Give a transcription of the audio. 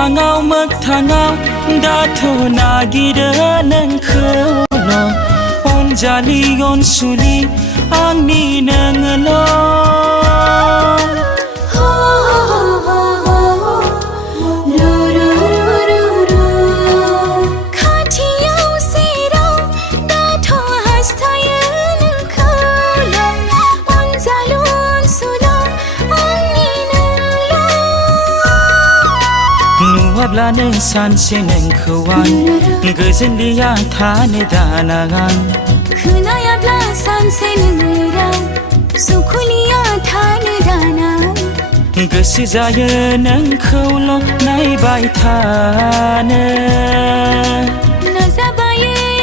मोगथाङाव मोगथाङाव दाथ' नागिरो नोंखौल' अनजालि अनसुलि आंनि नोङोल' खाथियाव सेराव दाथ' हास्थायो नोंखौल' अनजालु अनसुल' आंनि नोंल' नुवाब्लानो सानसे नोंखौ आं गोजोनलिया थानो दानागां खोनायाब्ला सानसे नोंनि राव सुखुलिया थानो दाना गोसो जायो नोंखौल' नायबाय थानो नाजाबायै